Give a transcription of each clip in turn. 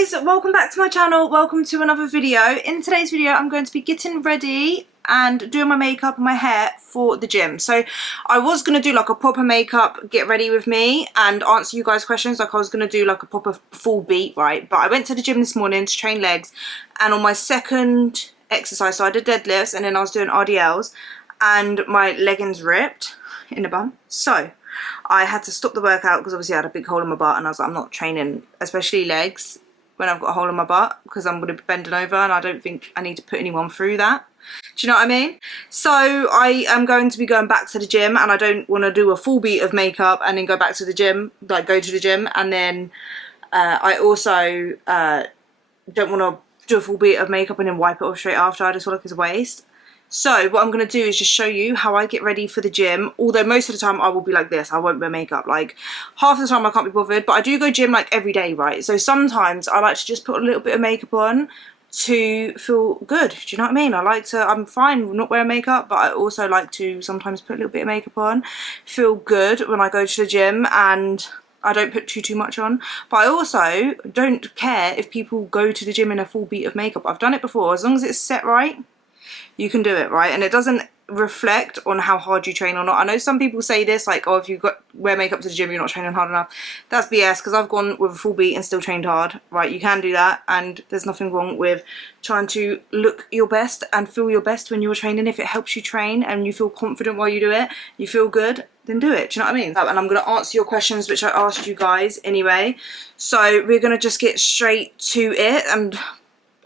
guys, welcome back to my channel. Welcome to another video. In today's video I'm going to be getting ready and doing my makeup and my hair for the gym. So I was going to do like a proper makeup get ready with me and answer you guys questions, like I was going to do like a proper full beat, right? But I went to the gym this morning to train legs, and on my second exercise, so I did deadlifts and then I was doing RDLs, and my leggings ripped in the bum. So I had to stop the workout because obviously I had a big hole in my butt, and I was like, I'm not training, especially legs, when I've got a hole in my butt, because I'm going to be bending over and I don't think I need to put anyone through that. Do you know what I mean? So I am going to be going back to the gym, and I don't want to do a full beat of makeup and then go back to the gym, like go to the gym, and then I also don't want to do a full beat of makeup and then wipe it off straight after. I just feel like it's a waste. So what I'm going to do is just show you how I get ready for the gym, although most of the time I will be like this, I won't wear makeup. Like half the time I can't be bothered, but I do go gym like every day, right? So sometimes I like to just put a little bit of makeup on to feel good. Do you know what I mean? I'm fine not wearing makeup, but I also like to sometimes put a little bit of makeup on, feel good when I go to the gym, and I don't put too much on. But I also don't care if people go to the gym in a full beat of makeup. I've done it before. As long as it's set right, you can do it, right? And it doesn't reflect on how hard you train or not. I know some people say this, like, oh, if you wear makeup to the gym, you're not training hard enough. That's BS, because I've gone with a full beat and still trained hard, right? You can do that, and there's nothing wrong with trying to look your best and feel your best when you're training. If it helps you train and you feel confident while you do it, you feel good, then do it. Do you know what I mean? And I'm going to answer your questions, which I asked you guys anyway. So we're going to just get straight to it, and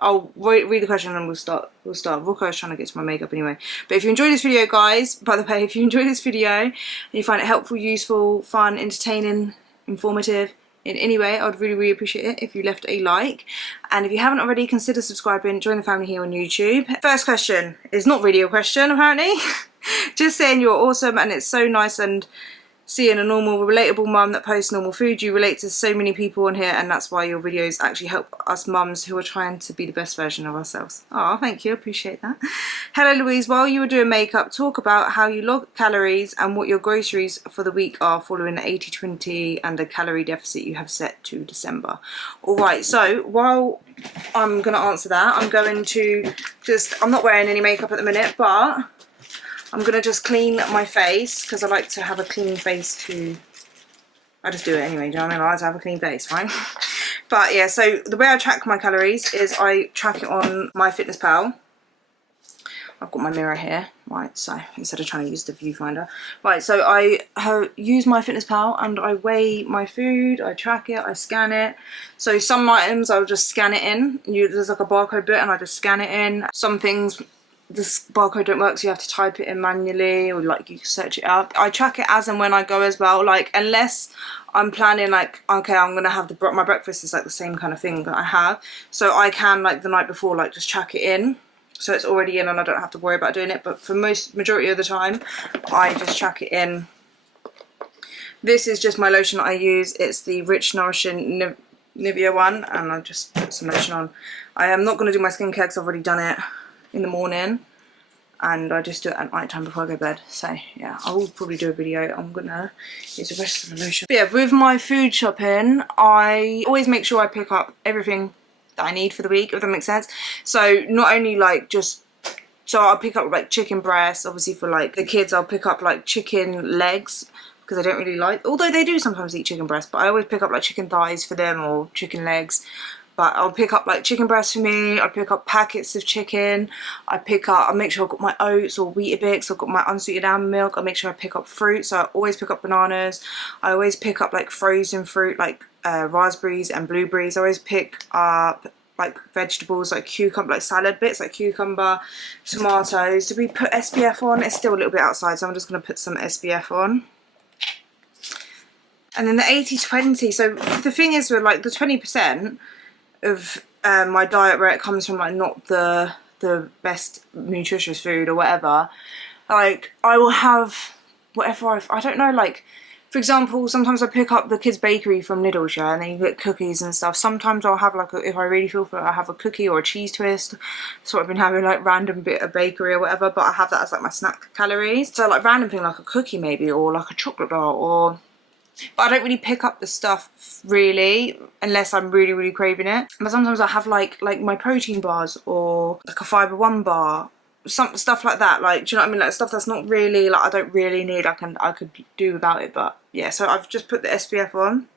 I'll read the question and we'll start. Rocco is trying to get to my makeup anyway. But if you enjoy this video, guys, by the way, if you enjoy this video and you find it helpful, useful, fun, entertaining, informative in any way, I'd really appreciate it if you left a like. And if you haven't already, consider subscribing, join the family here on YouTube. First question is not really a question, apparently. Just saying you're awesome, and it's so nice and seeing a normal, relatable mum that posts normal food. You relate to so many people on here, and that's why your videos actually help us mums who are trying to be the best version of ourselves. Oh, thank you, appreciate that. Hello Louise, while you were doing makeup, talk about how you log calories and what your groceries for the week are following the 80-20 and the calorie deficit you have set to December. Alright, so while I'm going to answer that, I'm going to I'm not wearing any makeup at the minute, but I'm going to just clean my face, because I like to have a clean face too. I just do it anyway, do you know what I mean? I like to have a clean face, right? But yeah, so the way I track my calories is I track it on MyFitnessPal. I've got my mirror here, right, so instead of trying to use the viewfinder. Right, so I use MyFitnessPal and I weigh my food, I track it, I scan it. So some items I'll just scan it in. There's like a barcode bit and I just scan it in. Some things, this barcode don't work, so you have to type it in manually, or like you can search it up. I track it as and when I go as well, like unless I'm planning like, okay, I'm gonna have my breakfast is like the same kind of thing that I have, so I can like the night before like just track it in, so it's already in and I don't have to worry about doing it. But for majority of the time I just track it in. This is just my lotion that I use. It's the Rich Nourishing Nivea one, and I just put some lotion on. I am not going to do my skincare because I've already done it in the morning, and I just do it at night time before I go to bed. So yeah, I will probably do a video. I'm gonna use the rest of the lotion. But yeah, with my food shopping, I always make sure I pick up everything that I need for the week, if that makes sense. So not only like so I'll pick up like chicken breasts, obviously for like the kids. I'll pick up like chicken legs, because I don't really like, although they do sometimes eat chicken breasts, but I always pick up like chicken thighs for them, or chicken legs. But I'll pick up like chicken breasts for me, I pick up packets of chicken, I make sure I've got my oats or Weetabix, I've got my unsweetened almond milk, I make sure I pick up fruit, so I always pick up bananas, I always pick up like frozen fruit, like raspberries and blueberries. I always pick up like vegetables, like cucumber, like salad bits, like cucumber, tomatoes. Did we put SPF on? It's still a little bit outside, so I'm just going to put some SPF on. And then the 80-20, so the thing is with like the 20%, of my diet where it comes from like not the best nutritious food or whatever, like I will have whatever I don't know, like for example, sometimes I pick up the kids bakery from Lidl, yeah, and then you get cookies and stuff. Sometimes I'll have like if I really feel for it, I'll have a cookie or a cheese twist. That's what I've been having, like random bit of bakery or whatever, but I have that as like my snack calories. So like random thing like a cookie maybe, or like a chocolate bar, or But I don't really pick up the stuff really unless I'm really craving it. But sometimes I have like my protein bars or like a fibre one bar, some stuff like that. Like, do you know what I mean? Like stuff that's not really like I don't really need. I could do without it. But yeah, so I've just put the SPF on,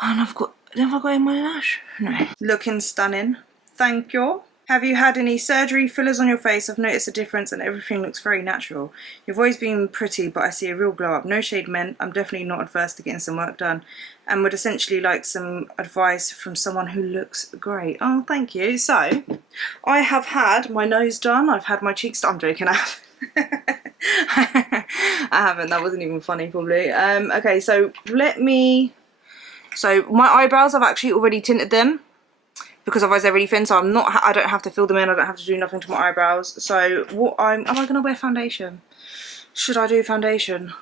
and have I got in my lash? No. Looking stunning. Thank you. Have you had any surgery, fillers on your face? I've noticed a difference and everything looks very natural. You've always been pretty, but I see a real glow up. No shade meant. I'm definitely not adverse to getting some work done and would essentially like some advice from someone who looks great. Oh, thank you. So, I have had my nose done. I've had my cheeks done. I'm joking, I haven't. I haven't. That wasn't even funny, probably. Okay, so So, my eyebrows, I've actually already tinted them, because otherwise they're really thin, so I don't have to fill them in, I don't have to do nothing to my eyebrows. So am I gonna wear foundation? Should I do foundation?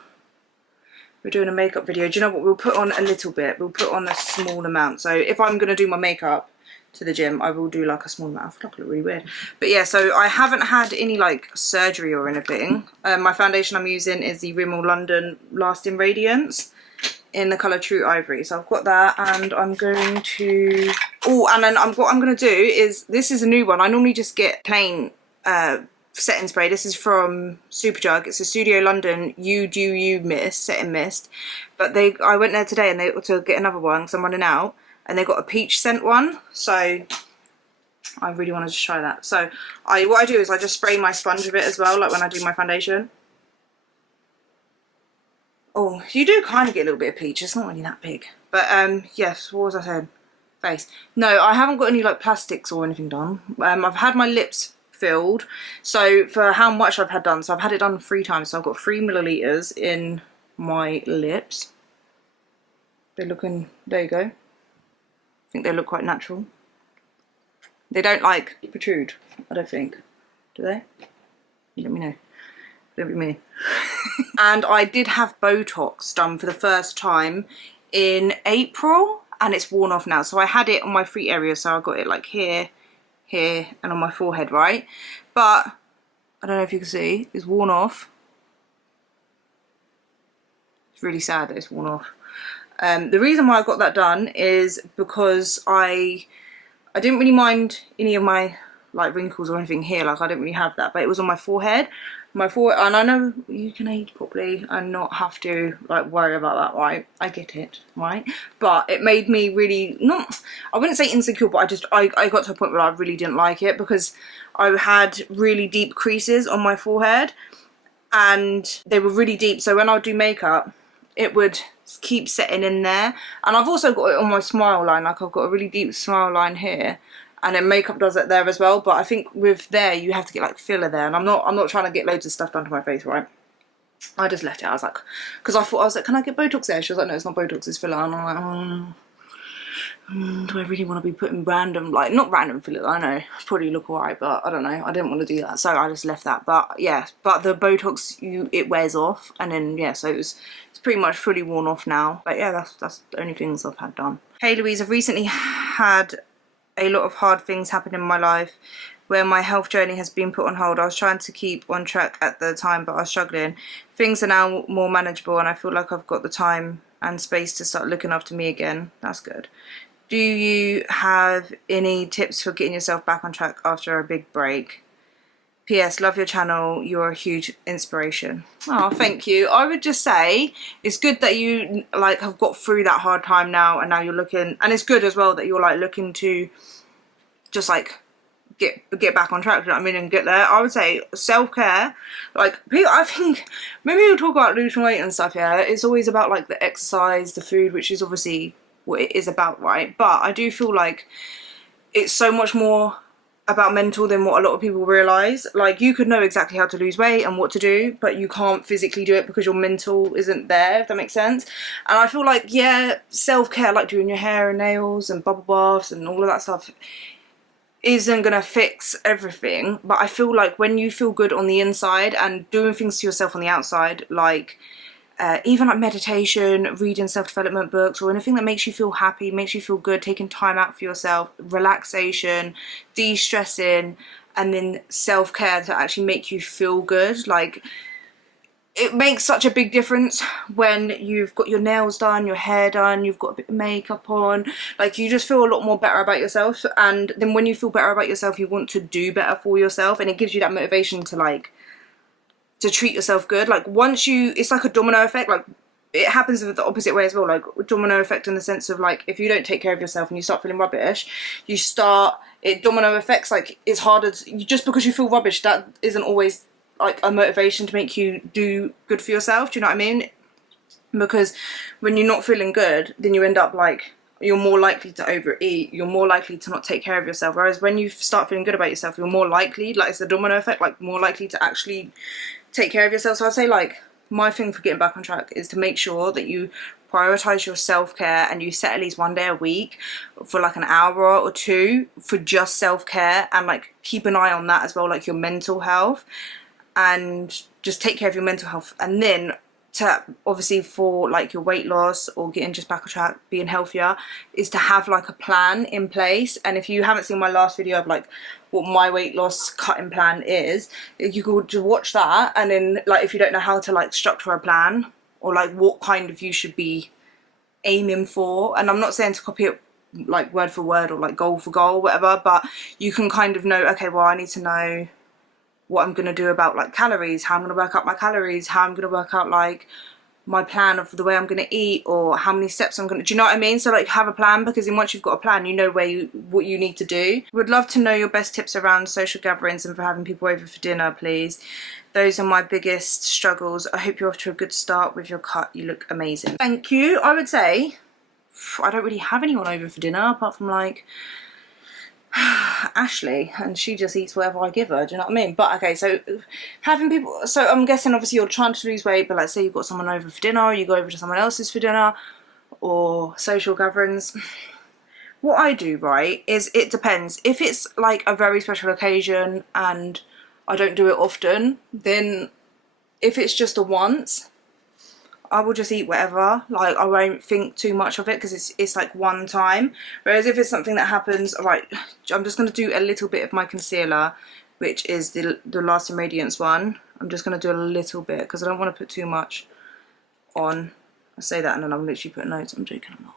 We're doing a makeup video. Do you know what, we'll put on a little bit, we'll put on a small amount. So if I'm gonna do my makeup to the gym, I will do like a small amount. I feel like I look really weird. But yeah, so I haven't had any like surgery or anything. My foundation I'm using is the Rimmel London Lasting Radiance in the colour True Ivory. So I've got that, and I'm going to... Oh, and then what I'm going to do is... This is a new one. I normally just get plain setting spray. This is from Superdrug. It's a Studio London You Do You Mist, setting mist. But I went there today and to get another one because I'm running out. And they got a peach scent one. So I really wanted to try that. So what I do is I just spray my sponge with it as well, like when I do my foundation. Oh, you do kind of get a little bit of peach. It's not really that big. But, yes, what was I saying? Face. No, I haven't got any, like, plastics or anything done. I've had my lips filled. So, for how much I've had done, so I've had it done 3 times. So, I've got 3 millilitres in my lips. They're looking... There you go. I think they look quite natural. They don't, like, protrude, I don't think. Do they? Let me know. Don't be me. And I did have Botox done for the first time in April, and it's worn off now. So I had it on my 3 areas, so I got it like here, here, and on my forehead, right? But I don't know if you can see, it's worn off. It's really sad that it's worn off. The reason why I got that done is because I didn't really mind any of my like wrinkles or anything here, like I didn't really have that, but it was on my forehead. And I know you can age properly and not have to like worry about that, right? I get it, right? But it made me really I wouldn't say insecure, but I got to a point where I really didn't like it because I had really deep creases on my forehead and they were really deep. So when I would do makeup, it would keep setting in there. And I've also got it on my smile line, like I've got a really deep smile line here. And then makeup does it there as well, but I think with there you have to get like filler there, and I'm not trying to get loads of stuff done to my face, right? I just left it. I was like, because I was like, can I get Botox there? She was like, no, it's not Botox, it's filler. And I'm like, do I really want to be putting random, like not random fillers? I know, probably look alright, but I don't know. I didn't want to do that, so I just left that. But yeah, but the Botox it wears off, and then yeah, so it's pretty much fully worn off now. But yeah, that's the only things I've had done. Hey Louise, I've recently had a lot of hard things happen in my life where my health journey has been put on hold. I was trying to keep on track at the time, but I was struggling. Things are now more manageable and I feel like I've got the time and space to start looking after me again. That's good. Do you have any tips for getting yourself back on track after a big break? P.S. Love your channel. You're a huge inspiration. Oh, thank you. I would just say it's good that you like have got through that hard time now, and now you're looking, and it's good as well that you're like looking to just like get back on track. You know what I mean, and get there. I would say self-care. Like people, I think when people talk about losing weight and stuff, yeah, it's always about like the exercise, the food, which is obviously what it is about, right? But I do feel like it's so much more about mental than what a lot of people realise. Like you could know exactly how to lose weight and what to do, but you can't physically do it because your mental isn't there, if that makes sense. And I feel like, yeah, self-care, like doing your hair and nails and bubble baths and all of that stuff isn't gonna fix everything, but I feel like when you feel good on the inside and doing things to yourself on the outside, like even like meditation, reading self-development books, or anything that makes you feel happy, makes you feel good, taking time out for yourself, relaxation, de-stressing, and then self-care to actually make you feel good. Like it makes such a big difference when you've got your nails done, your hair done, you've got a bit of makeup on. Like, you just feel a lot more better about yourself, and then when you feel better about yourself, you want to do better for yourself, and it gives you that motivation to like to treat yourself good. Like, once you, it's like a domino effect. Like, it happens the opposite way as well, like domino effect, in the sense of like, if you don't take care of yourself and you start feeling rubbish, you start, it domino effects. Like, it's harder to, just because you feel rubbish, that isn't always like a motivation to make you do good for yourself. Do you know what I mean? Because when you're not feeling good, then you end up like, you're more likely to overeat, you're more likely to not take care of yourself. Whereas when you start feeling good about yourself, you're more likely, like, it's a domino effect, like more likely to actually take care of yourself. So I'd say like, my thing for getting back on track is to make sure that you prioritize your self-care, and you set at least one day a week for like an hour or two for just self-care, and like keep an eye on that as well, like your mental health, and just take care of your mental health. And then to, obviously, for like your weight loss or getting just back on track, being healthier, is to have like a plan in place. And if you haven't seen my last video of like what my weight loss cutting plan is, you could watch that, and then like, if you don't know how to like structure a plan, or like what kind of you should be aiming for, and I'm not saying to copy it like word for word or like goal for goal, whatever, but you can kind of know, okay, well, I need to know what I'm going to do about like calories, how I'm going to work out my calories, how I'm going to work out like my plan of the way I'm going to eat, or how many steps I'm going to, do you know what I mean? So like, have a plan, because then once you've got a plan, you know what you need to do. Would love to know your best tips around social gatherings and for having people over for dinner, please. Those are my biggest struggles. I hope you're off to a good start with your cut. You look amazing. Thank you. I would say I don't really have anyone over for dinner apart from like Ashley, and she just eats whatever I give her, do you know what I mean? But okay, so having people, so I'm guessing obviously you're trying to lose weight, but like, say you've got someone over for dinner, or you go over to someone else's for dinner, or social gatherings. What I do, right, is it depends. If it's like a very special occasion and I don't do it often, then if it's just a once, I will just eat whatever. Like, I won't think too much of it, because it's like one time. Whereas if it's something that happens, right, I'm just going to do a little bit of my concealer, which is the Lasting Radiance one. I'm just going to do a little bit, because I don't want to put too much on. I say that and then I'm literally putting notes. I'm joking, I'm not.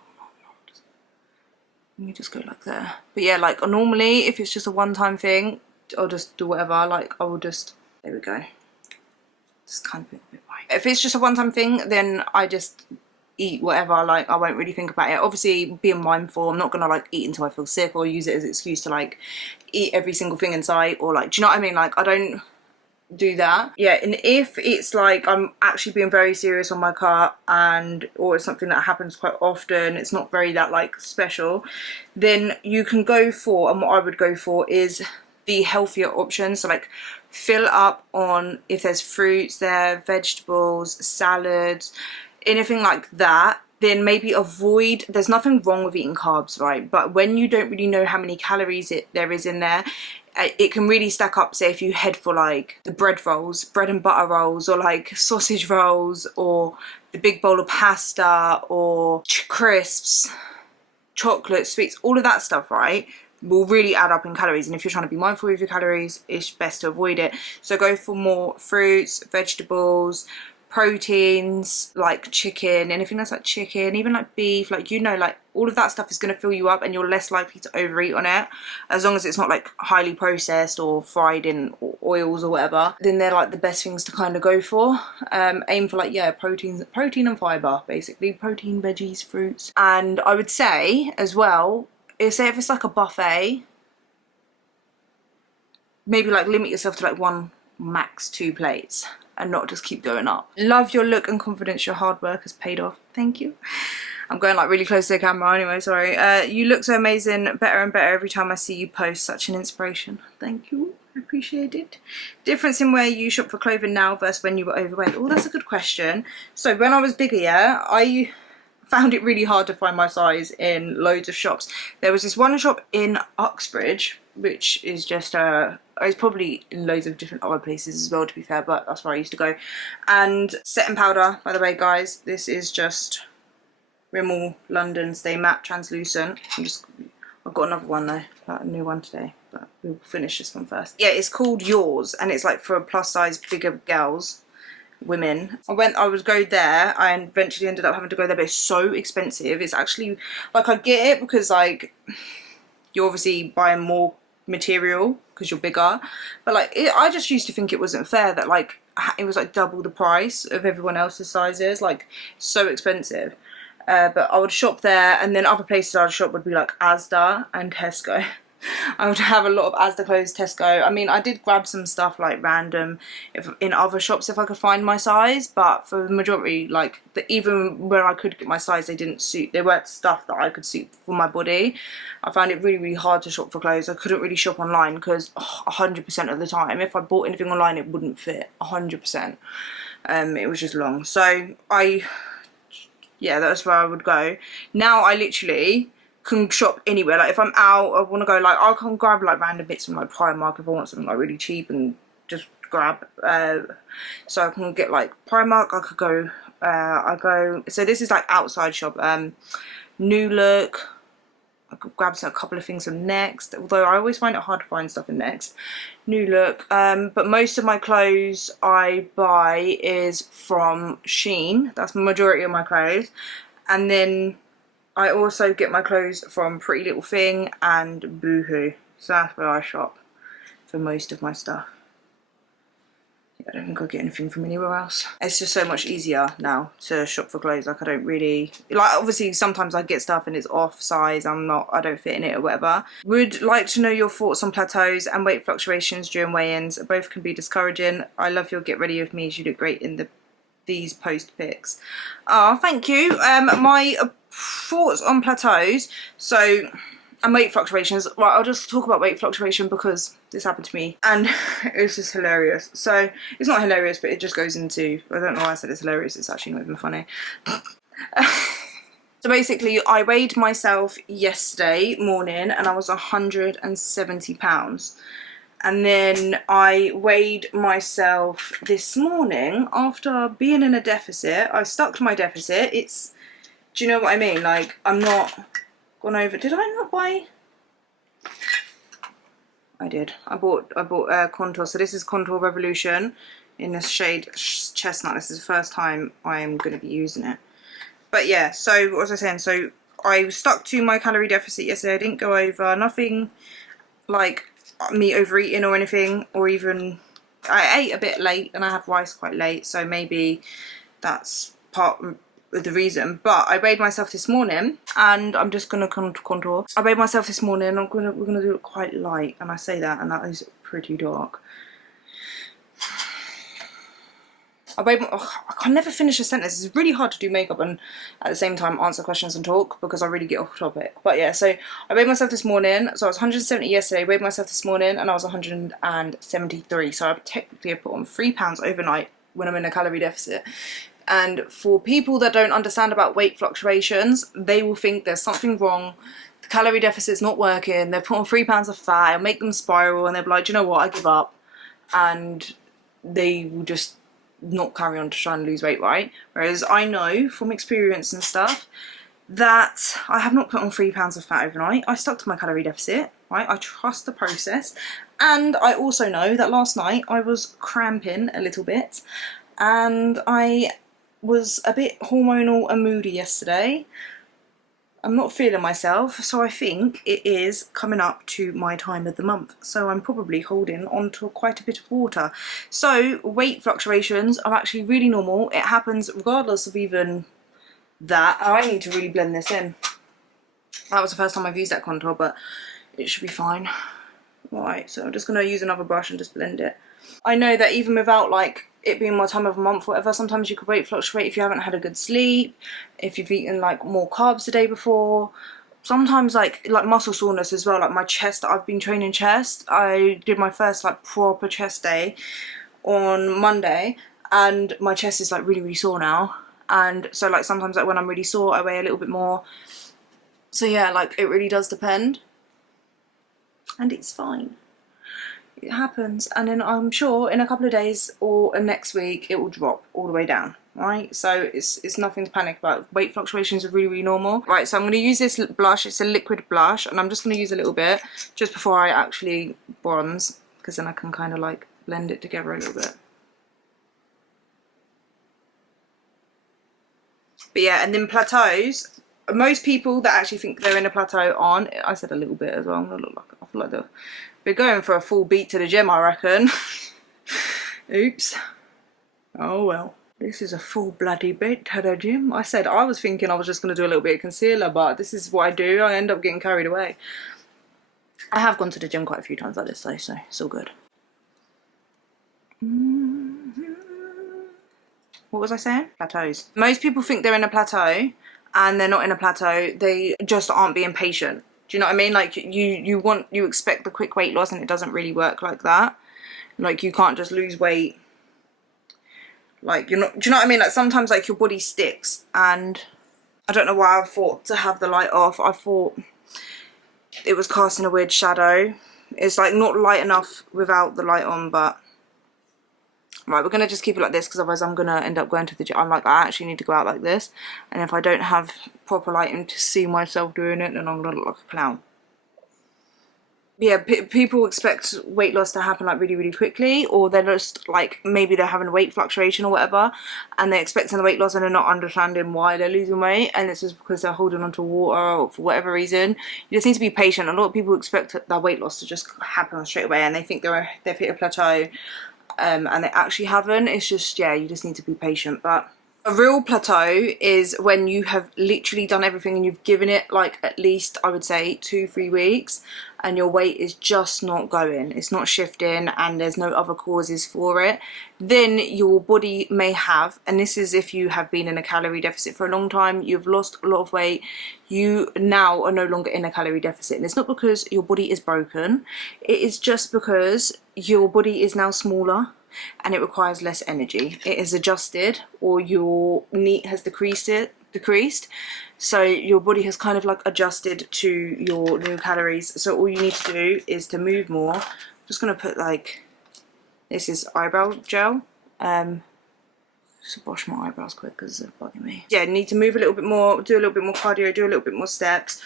Let me just go like there. But yeah, like normally if it's just a one-time thing, I'll just do whatever. Like, I will just, there we go. Just kind of a bit right. If it's just a one-time thing, then I just eat whatever. Like, I won't really think about it. Obviously, being mindful, I'm not gonna like eat until I feel sick, or use it as an excuse to like eat every single thing in sight, or like, do you know what I mean? Like, I don't do that. Yeah, and if it's like I'm actually being very serious on my cut, and or it's something that happens quite often, it's not very that like special, then you can go for, and what I would go for is the healthier options. So like, fill up on, if there's fruits there, vegetables, salads, anything like that. Then maybe avoid, there's nothing wrong with eating carbs, right? But when you don't really know how many calories there is in there, it can really stack up. Say if you head for like the bread rolls, bread and butter rolls, or like sausage rolls, or the big bowl of pasta, or crisps, chocolate, sweets, all of that stuff, right, will really add up in calories. And if you're trying to be mindful of your calories, it's best to avoid it. So go for more fruits, vegetables, proteins, like chicken, anything that's like chicken, even like beef, like, you know, like all of that stuff is going to fill you up, and you're less likely to overeat on it, as long as it's not like highly processed or fried in oils or whatever. Then they're like the best things to kind of go for. Aim for like, yeah, protein and fiber, basically protein, veggies, fruits. And I would say as well, say if it's like a buffet, maybe like limit yourself to like 1, max 2 plates, and not just keep going up. Love your look and confidence. Your hard work has paid off. Thank you. I'm going like really close to the camera anyway, sorry. You look so amazing, better and better every time I see you post. Such an inspiration. Thank you. I appreciate it. Difference in where you shop for clothing now versus when you were overweight. Oh, that's a good question. So when I was bigger, yeah, I found it really hard to find my size in loads of shops. There was this one shop in Uxbridge, which is just it's probably in loads of different other places as well, to be fair, but that's where I used to go. And setting powder, by the way, guys, this is just Rimmel London Stay Matte Translucent. I've got another one though, a new one today, but we'll finish this one first. Yeah, it's called Yours, and it's like for plus size bigger girls. women. I would go there. I eventually ended up having to go there, but it's so expensive. It's actually, like, I get it because, like, you're obviously buying more material because you're bigger, but like I just used to think it wasn't fair that like it was like double the price of everyone else's sizes, like so expensive. But I would shop there, and then other places I'd shop would be like Asda and Tesco. I would have a lot of Asda clothes, Tesco. I mean, I did grab some stuff like random in other shops if I could find my size, but for the majority, like even where I could get my size, they weren't stuff that I could suit for my body. I found it really, really hard to shop for clothes. I couldn't really shop online because 100% of the time, if I bought anything online, it wouldn't fit 100%. It was just long. So yeah, that's where I would go. Now I literally can shop anywhere. Like if I'm out, I want to go, like I can grab like random bits from like Primark if I want something like really cheap and just grab. So I can get like Primark. I could go. So this is like outside shop. New Look. I could grab a couple of things from Next, although I always find it hard to find stuff in Next. New Look. But most of my clothes I buy is from Shein. That's the majority of my clothes. And then I also get my clothes from Pretty Little Thing and Boohoo. So that's where I shop for most of my stuff. I don't think I get anything from anywhere else. It's just so much easier now to shop for clothes. Like I don't really, like obviously sometimes I get stuff and it's off size, I don't fit in it or whatever. Would like to know your thoughts on plateaus and weight fluctuations during weigh-ins. Both can be discouraging. I love your get ready with me as you look great in these post pics. Oh, thank you. My thoughts on plateaus, and weight fluctuations. Right, I'll just talk about weight fluctuation because this happened to me and it's just hilarious. So it's not hilarious, but it just goes into, I don't know why I said it's hilarious, it's actually not even funny. So basically I weighed myself yesterday morning and I was 170 pounds. And then I weighed myself this morning after being in a deficit. I stuck to my deficit. Do you know what I mean? Like, I'm not gone over. Did I not buy? I did. I bought Contour. So this is Contour Revolution in this shade Chestnut. This is the first time I'm going to be using it. But yeah, so what was I saying? So I stuck to my calorie deficit yesterday. I didn't go over. Nothing like me overeating or anything, or even I ate a bit late and I had rice quite late, so maybe that's part of the reason. But I weighed myself this morning and I'm just gonna contour. I weighed myself this morning. We're gonna do it quite light, and I say that and that is pretty dark. I can never finish a sentence. It's really hard to do makeup and at the same time answer questions and talk because I really get off topic. But yeah, so I weighed myself this morning. So I was 170 yesterday, weighed myself this morning and I was 173. So I technically have put on 3 pounds overnight when I'm in a calorie deficit. And for people that don't understand about weight fluctuations, they will think there's something wrong. The calorie deficit's not working. They've put on 3 pounds of fat. It'll make them spiral and they'll be like, do you know what, I give up. And they will just not carry on to try and lose weight, right? Whereas I know from experience and stuff that I have not put on 3 pounds of fat overnight. I stuck to my calorie deficit, right? I trust the process. And I also know that last night I was cramping a little bit and I was a bit hormonal and moody yesterday. I'm not feeling myself, so I think it is coming up to my time of the month. So I'm probably holding on to quite a bit of water. So weight fluctuations are actually really normal. It happens regardless of even that. I need to really blend this in. That was the first time I've used that contour, but it should be fine. Right, so I'm just going to use another brush and just blend it. I know that even without like it being my time of the month or whatever, sometimes you could weight fluctuate if you haven't had a good sleep, if you've eaten like more carbs the day before. Sometimes like muscle soreness as well, like my chest. I've been training chest. I did my first like proper chest day on Monday and my chest is like really, really sore now. And so like sometimes like when I'm really sore I weigh a little bit more. So yeah, like it really does depend. And it's fine. It happens, and then I'm sure in a couple of days or next week it will drop all the way down, right? So it's nothing to panic about. Weight fluctuations are really, really normal. Right, so I'm going to use this blush. It's a liquid blush and I'm just going to use a little bit just before I actually bronze, because then I can kind of like blend it together a little bit. But yeah, and then plateaus. Most people that actually think they're in a plateau aren't. I said a little bit as well. I'm gonna look like, I feel like we're going for a full beat to the gym, I reckon. Oops. Oh well. This is a full bloody beat to the gym. I said I was thinking I was just gonna do a little bit of concealer, but this is what I do. I end up getting carried away. I have gone to the gym quite a few times like this though, so it's all good. What was I saying? Plateaus. Most people think they're in a plateau and they're not in a plateau. They just aren't being patient. Do you know what I mean? Like you expect the quick weight loss and it doesn't really work like that. Like you can't just lose weight. Like you're not, do you know what I mean? Like sometimes like your body sticks, and I don't know why I thought to have the light off. I thought it was casting a weird shadow. It's like not light enough without the light on, but right, we're gonna just keep it like this because otherwise I'm gonna end up going to the gym. I'm like, I actually need to go out like this, and if I don't have proper lighting to see myself doing it, then I'm gonna look like a clown. Yeah, people expect weight loss to happen like really, really quickly, or they're just like, maybe they're having a weight fluctuation or whatever, and they're expecting the weight loss and they're not understanding why they're losing weight, and it's just because they're holding on to water or for whatever reason. You just need to be patient. A lot of people expect their weight loss to just happen straight away, and they think they've hit a plateau, and they actually haven't. It's just, yeah, you just need to be patient. But a real plateau is when you have literally done everything and you've given it like at least, I would say, 2-3 weeks, and your weight is just not going, it's not shifting, and there's no other causes for it. Then your body may have, and this is if you have been in a calorie deficit for a long time, you've lost a lot of weight, you now are no longer in a calorie deficit. And it's not because your body is broken, it is just because your body is now smaller and it requires less energy. It is adjusted, or your NEAT has decreased, so your body has kind of like adjusted to your new calories. So all you need to do is to move more. I'm just gonna put like, this is eyebrow gel, just wash my eyebrows quick because they're bugging me. Yeah, you need to move a little bit more, do a little bit more cardio, do a little bit more steps,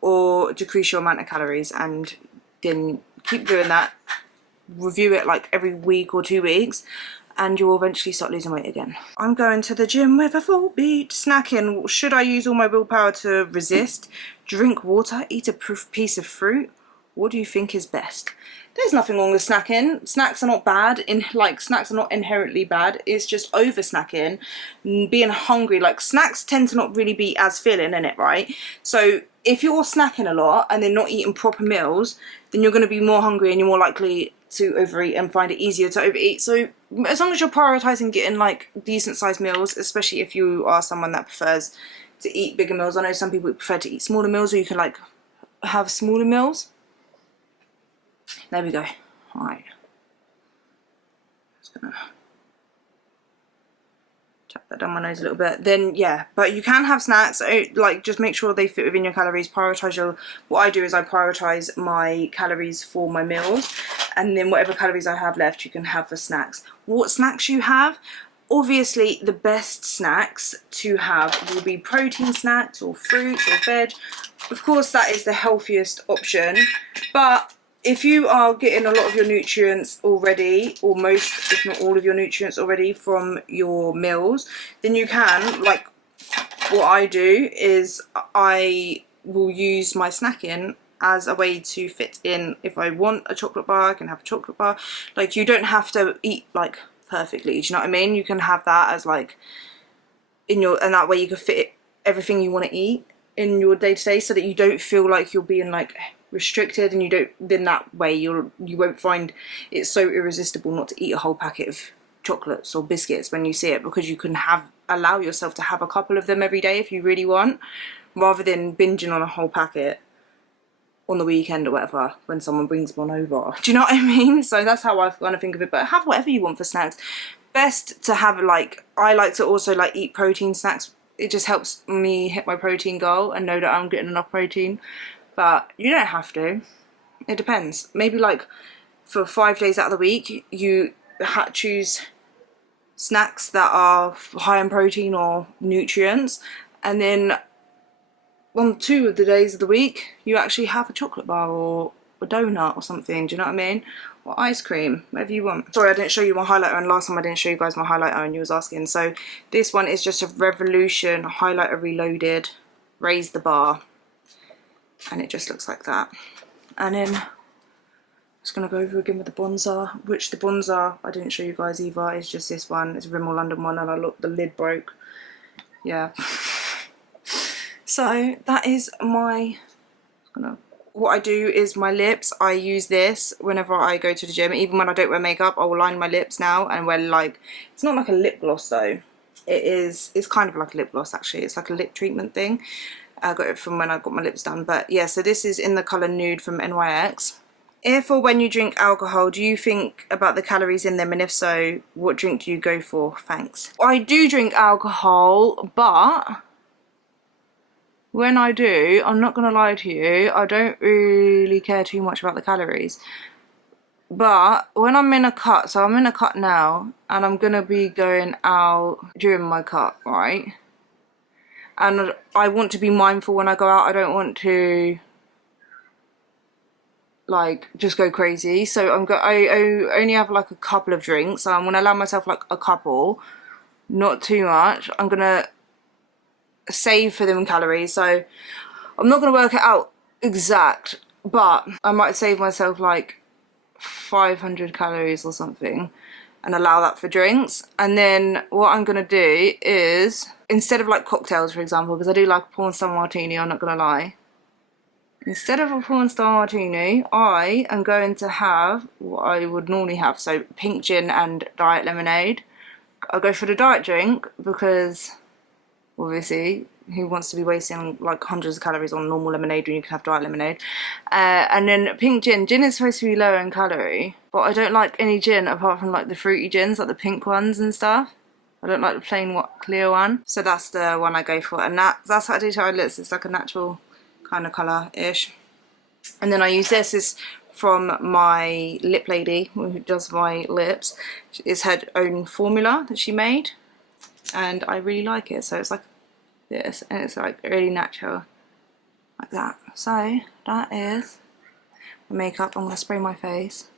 or decrease your amount of calories, and then keep doing that. Review it like every week or 2 weeks, and you'll eventually start losing weight again. I'm going to the gym with a full beat. Snacking. Should I use all my willpower to resist? Drink water? Eat a piece of fruit? What do you think is best? There's nothing wrong with snacking. Snacks are not bad. Snacks are not inherently bad. It's just over snacking, being hungry. Like snacks tend to not really be as filling in it, right? So if you're snacking a lot and then not eating proper meals, then you're going to be more hungry and you're more likely to overeat and find it easier to overeat. So as long as you're prioritizing getting like decent sized meals, especially if you are someone that prefers to eat bigger meals. I know some people prefer to eat smaller meals, or you can like have smaller meals. There we go. All right. Just gonna tap that down my nose a little bit. Then yeah, but you can have snacks. Like just make sure they fit within your calories. Prioritize your. What I do is I prioritize my calories for my meals, and then whatever calories I have left, you can have for snacks. What snacks you have? Obviously, the best snacks to have will be protein snacks or fruits or veg. Of course, that is the healthiest option, but if you are getting a lot of your nutrients already, or most, if not all of your nutrients already from your meals, then you can, like what I do is I will use my snacking as a way to fit in. If I want a chocolate bar, I can have a chocolate bar. Like you don't have to eat like perfectly, do you know what I mean? You can have that as like in your, and that way you can fit everything you want to eat in your day-to-day, so that you don't feel like you're being like restricted, and you don't, then that way you won't find it so irresistible not to eat a whole packet of chocolates or biscuits when you see it, because you can allow yourself to have a couple of them every day if you really want, rather than binging on a whole packet on the weekend or whatever when someone brings one over. Do you know what I mean? So that's how I kind of think of it. But have whatever you want for snacks. Best to have, like, I like to also like eat protein snacks. It just helps me hit my protein goal and know that I'm getting enough protein. But you don't have to. It depends. Maybe like for 5 days out of the week, you choose snacks that are high in protein or nutrients, and then on 2 of the days of the week, you actually have a chocolate bar or a donut or something. Do you know what I mean? or ice cream, whatever you want. Sorry, I didn't show you my highlighter, and last time I didn't show you guys my highlighter and you was asking. So this one is just a Revolution highlighter reloaded, raise the bar, and it just looks like that. And then I'm just gonna go over again with the bronzer, which the bronzer I didn't show you guys either. It's just this one. It's a Rimmel London one, and the lid broke. Yeah. So that is my. What I do is my lips, I use this whenever I go to the gym. Even when I don't wear makeup, I will line my lips now and wear like, it's not like a lip gloss though. It's kind of like a lip gloss actually. It's like a lip treatment thing. I got it from when I got my lips done. But yeah, so this is in the colour Nude from NYX. If or when you drink alcohol, do you think about the calories in them? And if so, what drink do you go for? Thanks. I do drink alcohol, but when I do, I'm not gonna lie to you, I don't really care too much about the calories. But when I'm in a cut, so I'm in a cut now, and I'm gonna be going out during my cut, right? And I want to be mindful when I go out. I don't want to like just go crazy. So I only have like a couple of drinks. So I'm gonna allow myself like a couple, not too much. I'm gonna save for them calories, so I'm not going to work it out exact, but I might save myself like 500 calories or something and allow that for drinks. And then what I'm going to do is, instead of like cocktails for example, because I do like a porn star martini, I'm not going to lie, instead of a porn star martini I am going to have what I would normally have, so pink gin and diet lemonade. I'll go for the diet drink because obviously, who wants to be wasting like hundreds of calories on normal lemonade when you can have diet lemonade? And then pink gin. Gin is supposed to be lower in calorie, but I don't like any gin apart from like the fruity gins, like the pink ones and stuff. I don't like the plain clear one. So that's the one I go for, and that's what I do to my lips. It's like a natural kind of colour-ish. And then I use this. Is from my lip lady who does my lips. It's her own formula that she made, and I really like it. So it's like this, and it's like really natural, like that. So that is my makeup. I'm gonna spray my face.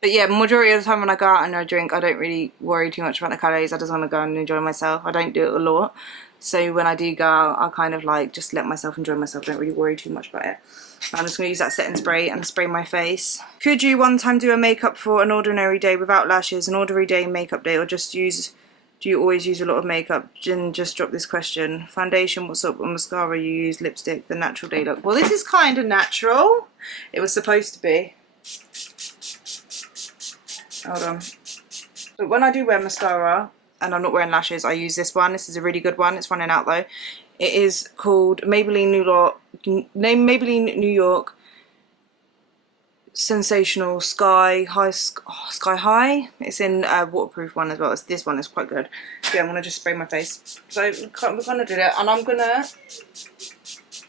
But yeah, majority of the time when I go out and I drink, I don't really worry too much about the calories. I just want to go and enjoy myself. I don't do it a lot. So when I do go out, I kind of like just let myself enjoy myself. Don't really worry too much about it. I'm just going to use that setting spray and spray my face. Could you one time do a makeup for an ordinary day without lashes, an ordinary day makeup day, or just use, do you always use a lot of makeup? Jen just dropped this question. Foundation, what sort of mascara you use, lipstick, the natural day look. Well, this is kind of natural. It was supposed to be. Hold on. But when I do wear mascara and I'm not wearing lashes, I use this one. This is a really good one. It's running out though. It is called Maybelline New York Sensational Sky High. It's in a waterproof one as well. This one is quite good. Yeah, I'm gonna just spray my face. So we're gonna do that, and I'm gonna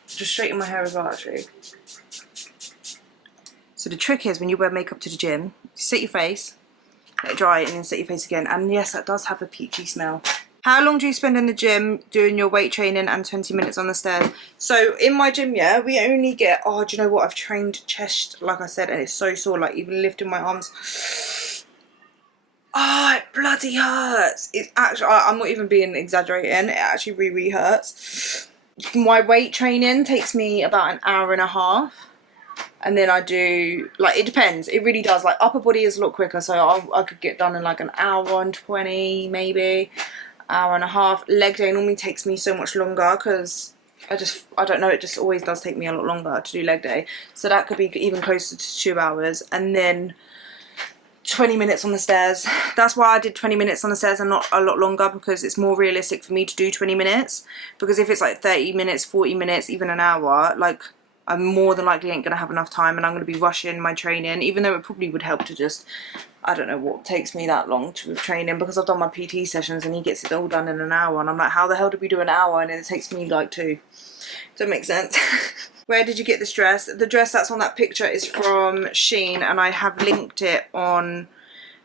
just straighten my hair as well actually. So the trick is when you wear makeup to the gym, you set your face, let it dry, and then set your face again. And yes, that does have a peachy smell. How long do you spend in the gym doing your weight training and 20 minutes on the stairs? So in my gym, yeah, we only get, oh, do you know what? I've trained chest, like I said, and it's so sore, like even lifting my arms. Oh, it bloody hurts. It's actually, I'm not even being exaggerating. It actually really, really hurts. My weight training takes me about an hour and a half. And then I do, like, it depends. It really does. Like, upper body is a lot quicker. So I could get done in like an hour and 20, maybe. Hour and a half. Leg day normally takes me so much longer because I don't know, it just always does take me a lot longer to do leg day. So that could be even closer to 2 hours. And then 20 minutes on the stairs. That's why I did 20 minutes on the stairs and not a lot longer, because it's more realistic for me to do 20 minutes. Because if it's like 30 minutes, 40 minutes, even an hour, like, I more than likely ain't going to have enough time, and I'm going to be rushing my training, even though it probably would help to just, I don't know what takes me that long to training, because I've done my PT sessions and he gets it all done in an hour, and I'm like, how the hell did we do an hour and it takes me like 2? Does that make sense? Where did you get this dress? The dress that's on that picture is from Shein, and I have linked it on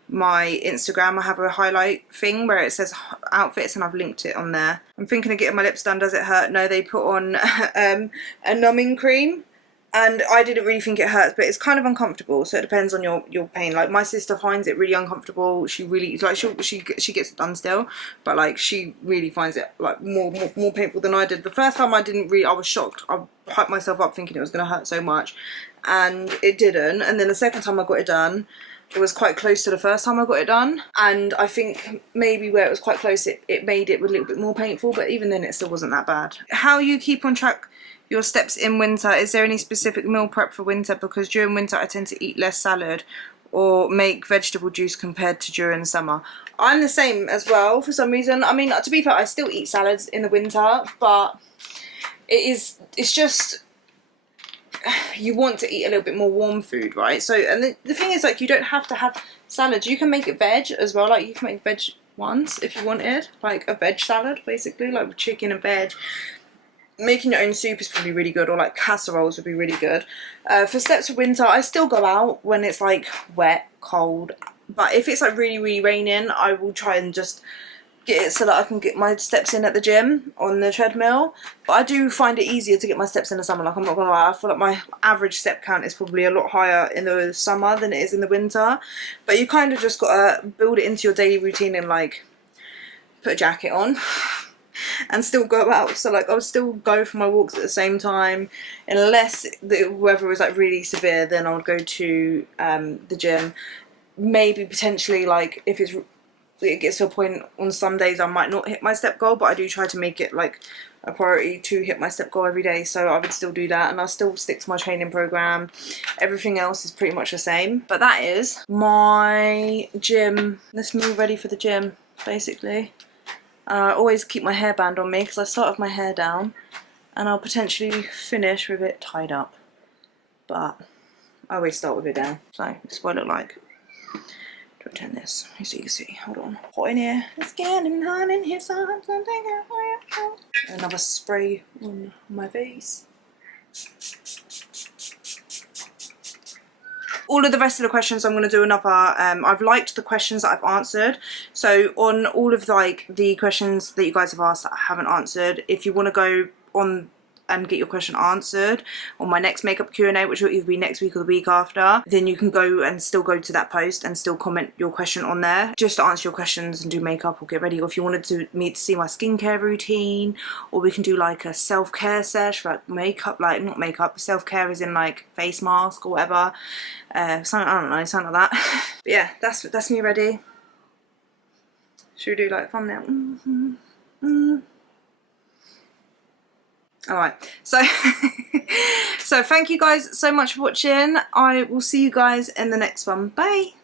my Instagram. I have a highlight thing where it says outfits, and I've linked it on there. I'm thinking of getting my lips done. Does it hurt? No, they put on a numbing cream, and I didn't really think it hurts, but it's kind of uncomfortable, so it depends on your pain. Like my sister finds it really uncomfortable. She really, like, she gets it done still, but like she really finds it like more painful than I did. The first time I didn't really, I was shocked. I hyped myself up thinking it was going to hurt so much, and it didn't. And then the second time I got it done, it was quite close to the first time I got it done, and I think maybe where it was quite close, it made it a little bit more painful, but even then it still wasn't that bad. How you keep on track your steps in winter? Is there any specific meal prep for winter? Because during winter I tend to eat less salad or make vegetable juice compared to during summer. I'm the same as well for some reason. I mean, to be fair, I still eat salads in the winter, but it's just, you want to eat a little bit more warm food, right? So, and the thing is, like, you don't have to have salads. You can make it veg as well. Like, you can make veg ones if you wanted, like a veg salad, basically, like with chicken and veg. Making your own soup is probably really good, or like casseroles would be really good. For steps of winter, I still go out when it's like wet, cold, but if it's like really raining, I will try and just get it so that I can get my steps in at the gym on the treadmill. But I do find it easier to get my steps in the summer. Like, I'm not gonna lie, I feel like my average step count is probably a lot higher in the summer than it is in the winter. But you kind of just gotta build it into your daily routine and like put a jacket on and still go out. So like, I would still go for my walks at the same time, unless the weather was like really severe, then I would go to the gym. Maybe potentially, like, if it gets to a point on some days I might not hit my step goal, but I do try to make it like a priority to hit my step goal every day, so I would still do that, and I'll still stick to my training program. Everything else is pretty much the same. But that is my gym. Let's move ready for the gym, basically. I always keep my hairband on me because I start with my hair down, and I'll potentially finish with it tied up, but I always start with it down. So this is what I look like. Do I turn this so you can see? Hold on. Hot in here. It's getting hot in here. Another spray on my face. All of the rest of the questions I'm going to do another, I've liked the questions that I've answered. So on all of like the questions that you guys have asked that I haven't answered, if you want to go on and get your question answered on my next makeup Q&A, which will either be next week or the week after, then you can go and still go to that post and still comment your question on there, just to answer your questions and do makeup or get ready. Or if you wanted me to see my skincare routine, or we can do like a self-care sesh, like makeup, like not makeup, self-care is in like face mask or whatever, something, I don't know, something like that. But yeah, that's me ready. Should we do like a thumbnail? Alright, so so thank you guys so much for watching. I will see you guys in the next one. Bye!